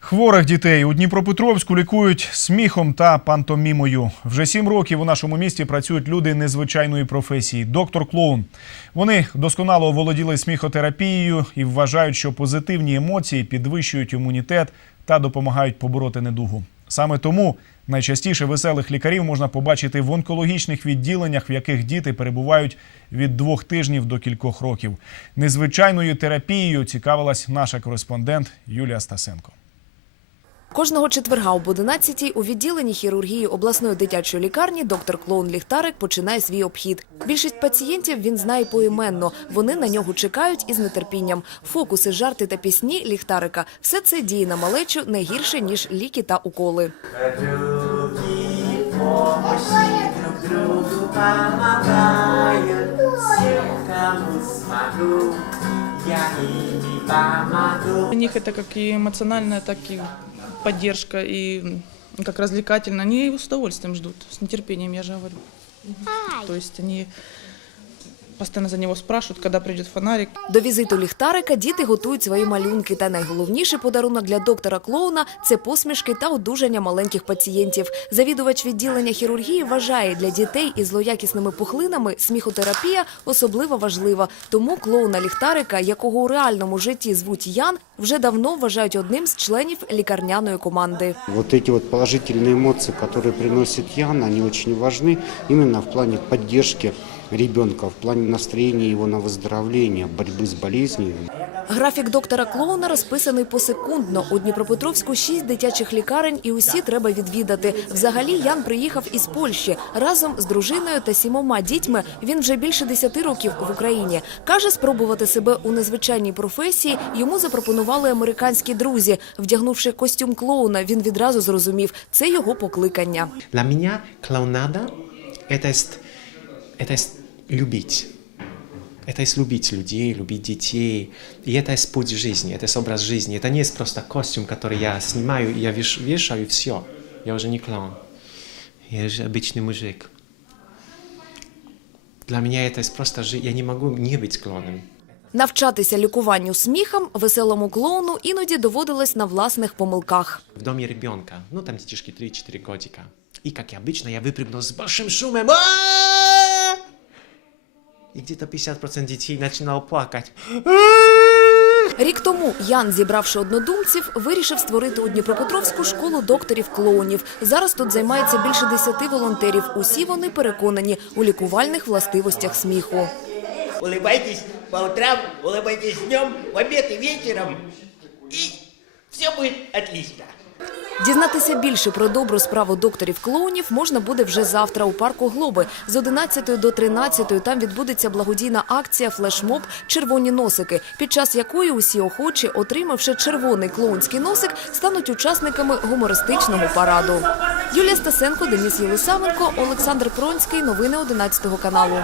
Хворих дітей у Дніпропетровську лікують сміхом та пантомімою. Вже сім років у нашому місті працюють люди незвичайної професії доктор-клоун. Вони досконало оволоділи сміхотерапією і вважають, що позитивні емоції підвищують імунітет та допомагають побороти недугу. Саме тому найчастіше веселих лікарів можна побачити в онкологічних відділеннях, в яких діти перебувають від двох тижнів до кількох років. Незвичайною терапією цікавилась наша кореспондент Юлія Стасенко. Кожного четверга об 11 у відділенні хірургії обласної дитячої лікарні доктор Клоун Ліхтарик починає свій обхід. Більшість пацієнтів він знає поіменно. Вони на нього чекають із нетерпінням. Фокуси, жарти та пісні Ліхтарика – все це діє на малечу не гірше, ніж ліки та уколи. У них это как так и поддержка, и как развлекательно. Они с удовольствием ждут, с нетерпением, я же говорю. То есть они постоянно за него спрашивают, когда придет фонарик. До візиту Ліхтарика діти готують свої малюнки. Та найголовніший подарунок для доктора Клоуна – це посмішки та одужання маленьких пацієнтів. Завідувач відділення хірургії вважає, для дітей із злоякісними пухлинами сміхотерапія особливо важлива. Тому клоуна Ліхтарика, якого у реальному житті звуть Ян, вже давно вважають одним з членів лікарняної команди. Вот эти вот положительные эмоции, которые приносит Яна, они очень важны именно в плане поддержки ребенка, в плане настроения его на выздоровление, борьбы с болезнью. Графік доктора Клоуна розписаний посекундно. У Дніпропетровську шість дитячих лікарень і усі треба відвідати. Взагалі Ян приїхав із Польщі. Разом з дружиною та сімома дітьми він вже більше десяти років в Україні. Каже, спробувати себе у незвичайній професії йому запропонували американські друзі. Вдягнувши костюм клоуна, він відразу зрозумів – це його покликання. Для меня клоунада это есть, это есть любить. Это есть любить людей, любить детей. И это есть путь жизни, это есть образ жизни. Это не есть просто костюм, который я снимаю, и я веш- вешаю, и все. Я уже не клоун. Я уже обычный мужик. Для меня это есть просто жизнь. Я не могу не быть клоуном. Навчатися лікуванню сміхом веселому клоуну іноді доводилось на власних помилках. В доме ребенка, ну там детишки 3-4 годика. И как и обычно, я выпрыгнул с большим шумом. И где-то 50% детей начинало плакать. Рік тому Ян, зібравши однодумців, вирішив створити у Дніпропетровську школу докторів-клоунів. Зараз тут займається більше десяти волонтерів. Усі вони переконані у лікувальних властивостях сміху. Улыбайтесь по утрам, улыбайтесь днем, в обед и вечером. И все будет отлично. Дізнатися більше про добру справу докторів-клоунів можна буде вже завтра у парку Глоби. З 11 до 13 там відбудеться благодійна акція «Флешмоб. Червоні носики», під час якої усі охочі, отримавши червоний клоунський носик, стануть учасниками гумористичного параду. Юлія Стасенко, Деніс Єлисавенко, Олександр Пронський. Новини 11 каналу.